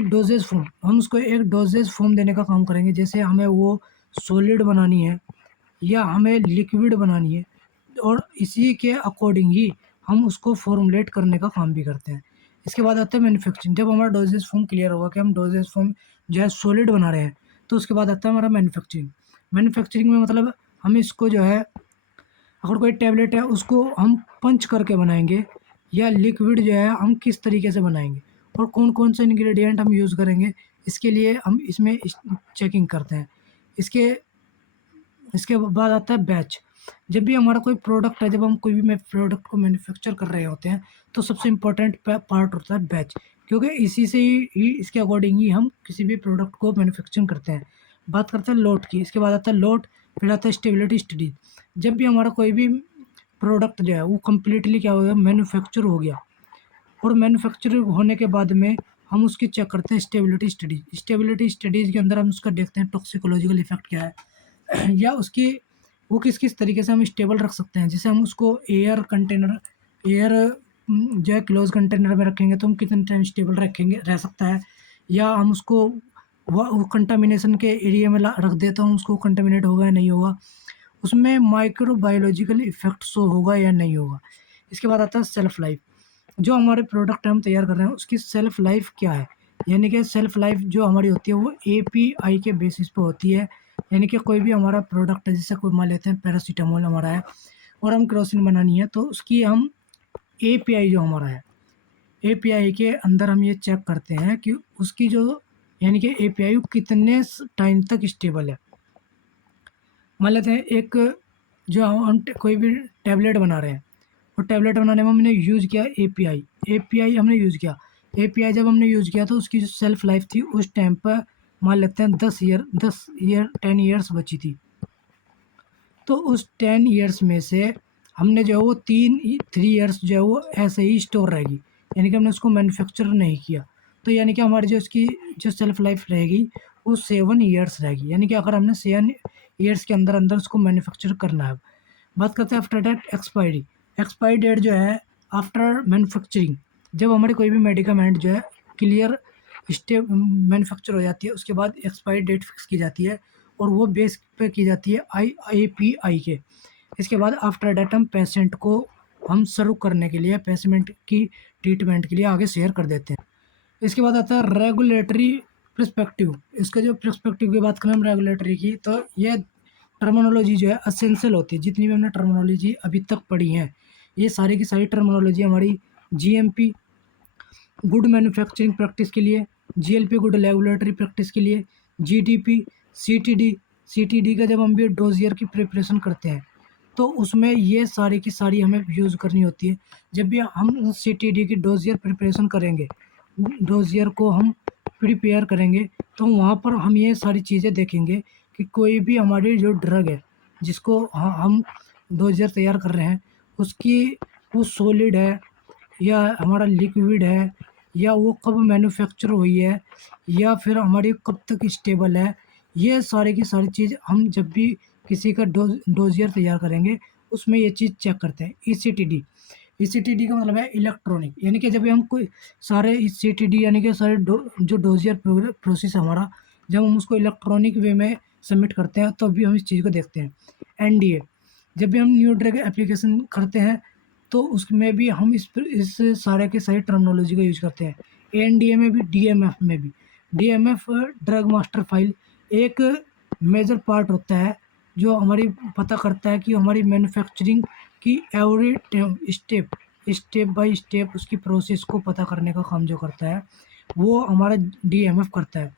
एक डोजेज फॉर्म देने का काम करेंगे। जैसे हमें वो सॉलिड बनानी है या हमें लिक्विड बनानी है, और इसी के अकॉर्डिंग ही हम उसको फॉर्मुलेट करने का काम भी करते हैं। इसके बाद आता है मैन्युफैक्चरिंग। जब हमारा डोजेज फॉर्म क्लियर होगा कि हम डोजेज फॉर्म जो है सॉलिड बना रहे हैं, तो उसके बाद आता है हमारा मैन्युफैक्चरिंग। मैन्युफैक्चरिंग में मतलब हम इसको जो है, अगर कोई टैबलेट है उसको हम पंच करके बनाएंगे, या लिक्विड जो है हम किस तरीके से बनाएंगे और कौन कौन से इंग्रेडिएंट हम यूज़ करेंगे, इसके लिए हम इसमें चेकिंग करते हैं। इसके इसके बाद आता है बैच। जब भी हमारा कोई प्रोडक्ट है, जब हम कोई भी प्रोडक्ट को मैन्युफैक्चर कर रहे होते हैं, तो सबसे इम्पोर्टेंट पार्ट होता है बैच, क्योंकि इसी से ही इसके अकॉर्डिंग ही हम किसी भी प्रोडक्ट को मैन्युफैक्चरिंग करते हैं। बात करते हैं लोट की। इसके बाद आता है लोट, फिर आता है स्टेबिलिटी स्टडी। जब भी हमारा कोई भी प्रोडक्ट जो है वो कम्प्लीटली क्या हो गया, मैन्युफैक्चर हो गया, और मैन्युफैक्चर होने के बाद में हम उसकी चेक करते हैं स्टेबिलिटी स्टडी। स्टेबिलिटी स्टडीज़ के अंदर हम उसका देखते हैं टॉक्सिकोलॉजिकल इफेक्ट क्या है या उसकी वो किस किस तरीके से हम स्टेबल रख सकते हैं। जैसे हम उसको एयर जो है क्लोज कंटेनर में रखेंगे तो हम कितने टाइम स्टेबल रह सकता है, या हम उसको वो कंटामिनेशन के एरिया में रख देता हूँ, उसको कंटामिनेट होगा या नहीं होगा, उसमें माइक्रोबायोलॉजिकल इफेक्ट शो होगा या नहीं होगा। इसके बाद आता है सेल्फ लाइफ। जो हमारे प्रोडक्ट हम तैयार कर रहे हैं उसकी सेल्फ लाइफ क्या है, यानी कि सेल्फ लाइफ जो हमारी होती है वो एपीआई के बेसिस पे होती है। यानी कि कोई भी हमारा प्रोडक्ट है, जैसे कोई मान लेते हैं पैरासीटामोल हमारा है और हम केरोसिन बनानी है, तो उसकी हम एपीआई जो हमारा है, एपीआई के अंदर हम ये चेक करते हैं कि उसकी जो यानी कि एपीआई कितने टाइम तक स्टेबल है। मान लेते हैं एक जो हम कोई भी टैबलेट बना रहे हैं, और टैबलेट बनाने में हमने यूज़ किया एपीआई। एपीआई हमने यूज़ किया, एपीआई जब हमने यूज़ किया तो उसकी जो सेल्फ लाइफ थी उस टाइम पर मान लेते हैं 10 ईयर्स बची थी। तो उस 10 ईयर्स में से हमने जो है वो 3 ईयर्स जो है वो ऐसे ही स्टोर रहेगी, यानी कि हमने उसको मैन्युफैक्चर नहीं किया। तो यानी कि हमारी जो इसकी जो सेल्फ लाइफ रहेगी वो 7 ईयर्स रहेगी, यानी कि अगर हमने 7 ईयर्स के अंदर अंदर उसको मैन्युफैक्चर करना है। बात करते हैं after that expiry. Expiry date जो है आफ्टर मैन्युफैक्चरिंग, जब हमारी कोई भी मेडिकामेंट जो है क्लियर मैन्युफैक्चर हो जाती है, उसके बाद एक्सपायरी डेट फिक्स की जाती है और वो बेस पे की जाती है IAPI के। इसके बाद आफ्टर डेट हम पेशेंट को हम सर्व करने के लिए, पेशेंट की ट्रीटमेंट के लिए आगे शेयर कर देते हैं। इसके बाद आता है रेगुलेटरी पर्सपेक्टिव। इसका जो पर्सपेक्टिव की बात करें हम रेगुलेटरी की, तो ये टर्मिनोलॉजी जो है एसेंशियल होती है। जितनी भी हमने टर्मिनोलॉजी अभी तक पढ़ी हैं, ये सारी की सारी टर्मिनोलॉजी हमारी जीएमपी गुड मैन्युफैक्चरिंग प्रैक्टिस के लिए, जीएलपी गुड लेबोरेटरी प्रैक्टिस के लिए, जीडीपी, सीटीडी, सीटीडी का जब हम भी डोजियर की प्रिपरेशन करते हैं तो उसमें ये सारी की सारी हमें यूज़ करनी होती है। जब भी हम सीटीडी की डोजियर प्रिपरेशन करेंगे, डोजियर को हम प्रिपेयर करेंगे, तो वहाँ पर हम ये सारी चीज़ें देखेंगे कि कोई भी हमारी जो ड्रग है जिसको हम डोजियर तैयार कर रहे हैं, उसकी वो सॉलिड है या हमारा लिक्विड है, या वो कब मैन्युफैक्चर हुई है, या फिर हमारी कब तक स्टेबल है। ये सारी की सारी चीज़ हम जब भी किसी का डोजियर तैयार करेंगे उसमें ये चीज़ चेक करते हैं। ईसीटीडी, ईसीटीडी का मतलब है इलेक्ट्रॉनिक, यानी कि जब भी हम कोई सारे ईसीटीडी यानी कि सारे जो डोजियर प्रोसेस है हमारा, जब हम उसको इलेक्ट्रॉनिक वे में सबमिट करते हैं तो भी हम इस चीज़ को देखते हैं। एनडीए, जब भी हम न्यू ड्रग एप्लीकेशन करते हैं तो उसमें भी हम इस सारे के सारे टर्मिनोलॉजी का यूज करते हैं। एनडीए में भी, डीएमएफ में भी। डीएमएफ ड्रग मास्टर फाइल एक मेजर पार्ट होता है जो हमारी पता करता है कि हमारी मैन्युफैक्चरिंग की एवरी स्टेप बाय स्टेप उसकी प्रोसेस को पता करने का काम जो करता है वो हमारा डीएमएफ करता है।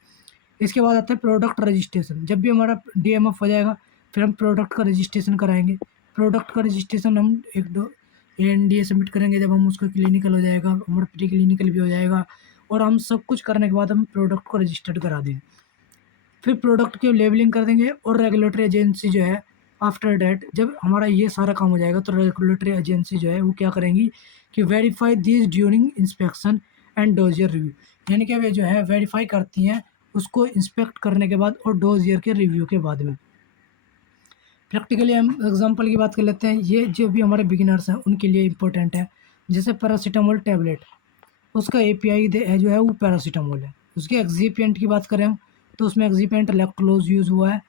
इसके बाद आता है प्रोडक्ट रजिस्ट्रेशन। जब भी हमारा डीएमएफ हो जाएगा फिर हम प्रोडक्ट का रजिस्ट्रेशन कराएंगे। प्रोडक्ट का रजिस्ट्रेशन हम एक दो एनडीए सबमिट करेंगे, जब हम उसका क्लिनिकल हो जाएगा, हमारा प्री क्लिनिकल भी हो जाएगा और हम सब कुछ करने के बाद हम प्रोडक्ट को रजिस्टर्ड करा देंगे। फिर प्रोडक्ट की लेबलिंग कर देंगे और रेगुलेटरी एजेंसी जो है आफ्टर डैट जब हमारा ये सारा काम हो जाएगा तो रेगुलेटरी एजेंसी जो है वो क्या करेंगी कि verify this during inspection and dossier review, यानी कि वे जो है वेरीफाई करती हैं उसको इंस्पेक्ट करने के बाद और डोजियर के रिव्यू के बाद में। प्रैक्टिकली हम एग्जांपल की बात कर लेते हैं, ये जो भी हमारे बिगिनर्स हैं उनके लिए इम्पोर्टेंट है। जैसे पैरासीटामोल टैबलेट, उसका एपीआई जो है वो पैरासीटामोल है। उसके एक्जीपिएंट की बात करें हम तो उसमें एक्जीपिएंट लैक्टोलोज यूज़ हुआ है,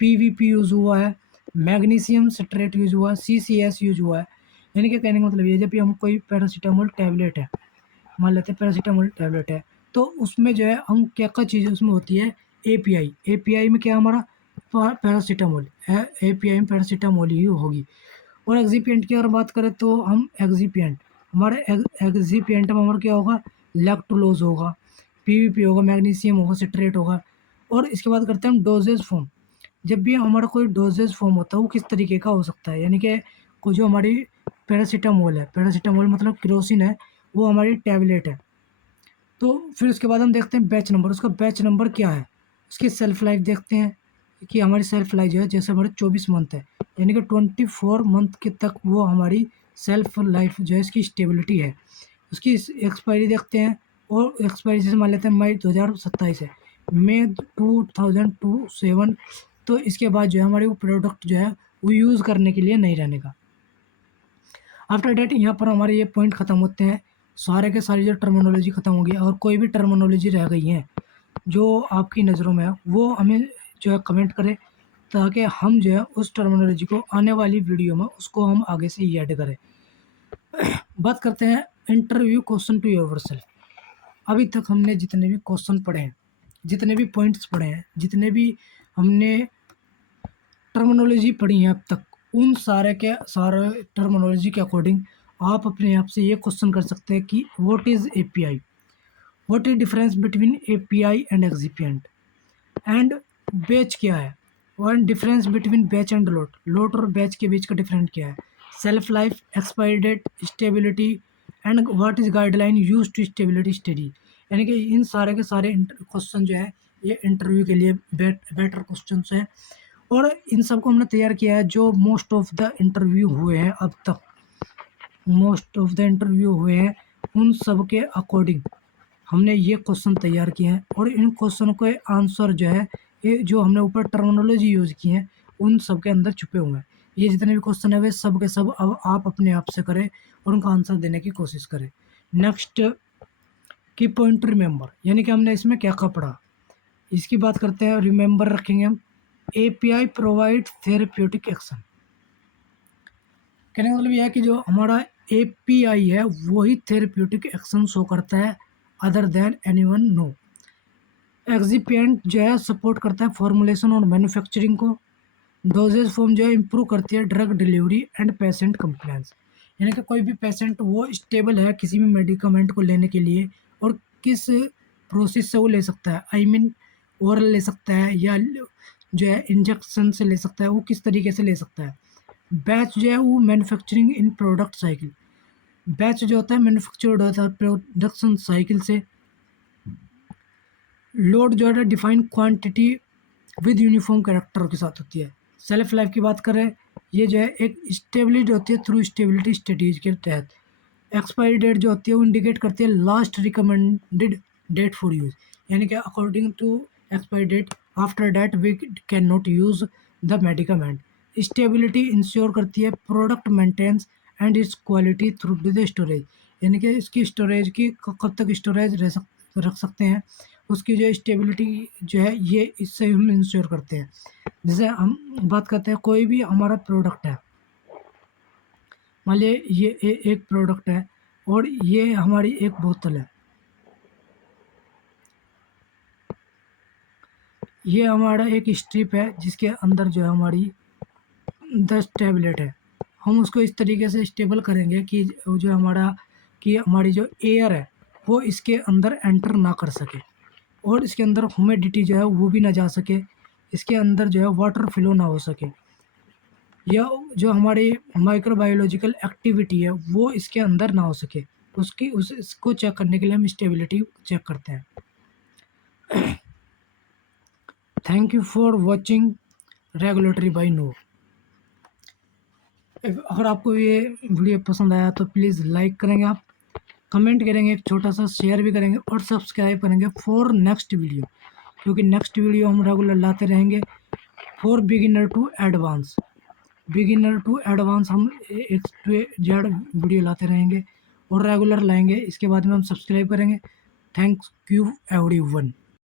पीवीपी यूज़ हुआ है, मैग्नीशियम सिट्रेट यूज़ हुआ है, सीसीएस यूज़ हुआ है। यानी कि कहने का मतलब ये जब भी हम कोई पैरासीटामोल टैबलेट है, मान लेते हैं पैरासीटामोल टैबलेट है, तो उसमें जो है हम क्या क्या चीज़ें उसमें होती है, एपीआई। एपीआई में क्या हमारा पैरासीटामोल है, एपीआई में पैरासीटामोल ही होगी। और एक्जीपिएंट की अगर बात करें तो हम एक्जीपिएंट, हमारे एक्जीपिएंट में हमारा क्या होगा, लैक्टोलोज होगा, पीवीपी होगा, मैग्नीशियम होगा, सिट्रेट होगा। और इसके बाद करते हैं हम डोजेज फॉर्म। जब भी हमारा कोई डोजेज फॉर्म होता है वो किस तरीके का हो सकता है, यानी कि को जो हमारी पैरासीटामोल है, पैरासीटामोल मतलब केरोसिन है, वो हमारी टैबलेट है। तो फिर उसके बाद हम देखते हैं बैच नंबर, उसका बैच नंबर क्या है, उसकी सेल्फ लाइफ देखते हैं कि हमारी सेल्फ लाइफ जो है जैसे हमारे 24 मंथ है, यानी कि 24 मंथ के तक वो हमारी सेल्फ लाइफ जो है इसकी स्टेबिलिटी है। उसकी एक्सपायरी देखते हैं और एक्सपायरी जैसे मान लेते हैं मई 2027 है, मई 2027, तो इसके बाद जो है हमारे वो प्रोडक्ट जो है वो यूज़ करने के लिए नहीं रहने का। आफ्टर डेट यहाँ पर हमारे ये पॉइंट ख़त्म होते हैं, सारे के सारी जो टर्मिनोलॉजी ख़त्म हो गई। और कोई भी टर्मिनोलॉजी रह गई है जो आपकी नज़रों में है वो हमें जो है कमेंट करें, ताकि हम जो है उस टर्मिनोलॉजी को आने वाली वीडियो में उसको हम आगे से ऐड करें। बात करते हैं इंटरव्यू क्वेश्चन टू योरसेल्फ। अभी तक हमने जितने भी क्वेश्चन पढ़े हैं, जितने भी पॉइंट्स पढ़े हैं, जितने भी हमने टर्मिनोलॉजी पढ़ी है अब तक, उन सारे के सारे टर्मिनोलॉजी के अकॉर्डिंग आप अपने आप से ये क्वेश्चन कर सकते हैं कि what is API, what is difference between API and excipient, and batch क्या है, one difference between batch and lot, lot और बैच के बीच का डिफरेंट क्या है, shelf life, expiry date, stability, and what is guideline use to stability study. यानी कि इन सारे के सारे क्वेश्चन जो है ये इंटरव्यू के लिए बेटर क्वेश्चन हैं और इन सब को हमने तैयार किया है जो मोस्ट ऑफ द इंटरव्यू हुए हैं अब तक, मोस्ट ऑफ द इंटरव्यू हुए हैं उन सब के अकॉर्डिंग हमने ये क्वेश्चन तैयार किए हैं। और इन क्वेश्चन के आंसर जो है ये जो हमने ऊपर टर्मिनोलॉजी यूज़ की है उन सब के अंदर छुपे हुए हैं। ये जितने भी क्वेश्चन है वे सब के सब अब आप अपने आप से करें और उनका आंसर देने की कोशिश करें। नेक्स्ट की पॉइंट रिमेंबर, यानी कि हमने इसमें क्या क्या पढ़ा, इसकी बात करते हैं। रिमेंबर रखेंगे हम, एपीआई प्रोवाइड थेरेप्यूटिक एक्शन। कहने का मतलब यह है कि जो हमारा एपीआई है वही थेरेप्यूटिक एक्शन शो करता है other than anyone no. Excipient जो है सपोर्ट करता है फॉर्मुलेशन और मैन्युफैक्चरिंग को, डोजेज फॉर्म जो है इम्प्रूव करती है drug delivery and patient compliance. यानी कि कोई भी पेशेंट वो स्टेबल है किसी भी मेडिकामेंट को लेने के लिए, और किस प्रोसेस से वो ले सकता है, आई मीन ओरल ले सकता है या जो है इंजेक्शन से ले सकता है, वो किस तरीके से ले सकता है। बैच जो है वो मैन्युफैक्चरिंग इन प्रोडक्ट साइकिल, बैच जो होता है मैन्युफैक्चर्ड होता है प्रोडक्शन साइकिल से। लोड जो है define quantity with uniform character के साथ होती है। सेल्फ लाइफ की बात करें, ये जो है एक स्टेबिलिटी होती है थ्रू स्टेबिलिटी स्टडीज के तहत। एक्सपायरी डेट जो होती है वो इंडिकेट करती है last recommended date for use, यानी कि according to expiry date after that we can not use the medicament. Stability ensure करती है product maintenance and its quality through the storage, यानी कि इसकी स्टोरेज की कब तक स्टोरेज रख सकते हैं, उसकी जो स्टेबिलिटी जो है ये इससे हम इंश्योर करते हैं। जैसे हम बात करते हैं कोई भी हमारा प्रोडक्ट है, मान लीजिए ये एक प्रोडक्ट है और ये हमारी एक बोतल है, ये हमारा एक स्ट्रिप है जिसके अंदर जो है हमारी 10 टैबलेट है। हम उसको इस तरीके से स्टेबल करेंगे कि जो हमारा कि हमारी जो एयर है वो इसके अंदर एंटर ना कर सके, और इसके अंदर ह्यूमिडिटी जो है वो भी ना जा सके, इसके अंदर जो है वाटर फ्लो ना हो सके, या जो हमारी माइक्रोबायोलॉजिकल एक्टिविटी है वो इसके अंदर ना हो सके। इसको चेक करने के लिए हम स्टेबिलिटी चेक करते हैं। Thank you for watching regulatory by Noor. अगर आपको ये वीडियो पसंद आया तो प्लीज़ लाइक करेंगे, आप कमेंट करेंगे, एक छोटा सा शेयर भी करेंगे और सब्सक्राइब करेंगे फॉर नेक्स्ट वीडियो, क्योंकि नेक्स्ट वीडियो हम रेगुलर लाते रहेंगे for beginner to advance. Beginner to advance हम एक से जेड वीडियो लाते रहेंगे और रेगुलर लाएंगे। इसके बाद में हम सब्सक्राइब करेंगे। Thanks you everyone.